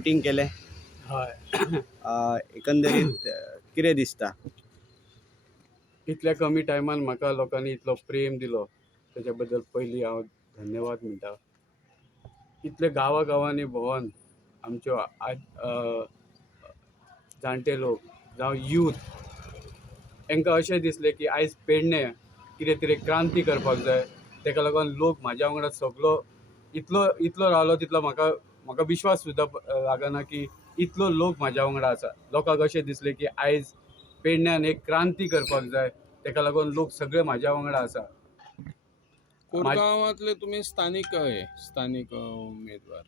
वोटिंग केलें हय एकंदरीत कितें दिसता? इतल्या कमी टायमान म्हाका लोकांनी इतलो प्रेम दिलो तेच्या बद्दल पयलीं हांव धन्यवाद म्हणटा. इतले गांवांनी भोंवन आमच्यो जाणटे लोक जावं यूथ हांकां अशें दिसलें की आयज पेडणे कितें तरी क्रांती करपाक जाय. तेका लागून लोक म्हाज्या वांगडा सगळो इतलो रावलो तितलो म्हाका विश्वास सुद्दां लागना की इतलो लोक म्हाज्या वांगडा आसा. लोकांक अशें दिसलें की आयज पेडण्यान एक क्रांती करपाक जाय, तेका लागून लोक सगळे म्हाज्या वांगडा आसा. कोरगांवांतले तुमी स्थानीक उमेदवार.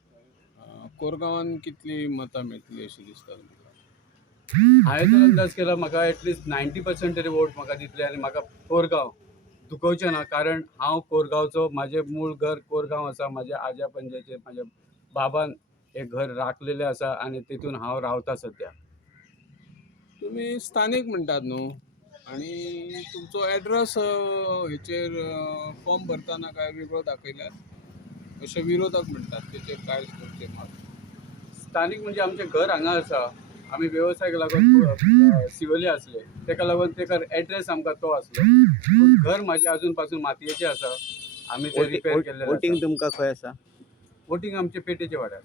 कोरगांवान कितली मतां मेळटली अशी दिसता तुमकां? हांवें तर अंदाज केला म्हाका एटलिस्ट 90% तरी वोट म्हाका दितले आनी म्हाका कोरगांव दुखोवचें ना. कारण हांव कोरगांवचो, म्हाजें मूळ घर कोरगांव आसा. म्हाज्या आज्या पणजेचेर म्हाज्या बाबान हें घर राखलेलें आसा आनी तितून हांव रावता सद्या. तुमी स्थानीक म्हणटात न्हू, आनी तुमचो एड्रेस हेचेर फॉर्म भरतना काय वेगळो दाखयल्यार अशे विरोधक म्हणटात, तेचेर काय करचें मात? स्थानीक म्हणजे आमचें घर हांगा आसा. आमी वेवसायाक लागून शिवोले आसले, तेका लागून तेका एड्रेस आमकां तो आसलो. पूण घर म्हाजें अजून पासून मातयेचें आसा. आमी ते रिपेर केल्लें वोटिंग आसा. तुमकां खंय आसा? वोटिंग आमचे पेटेच्या वाड्यार.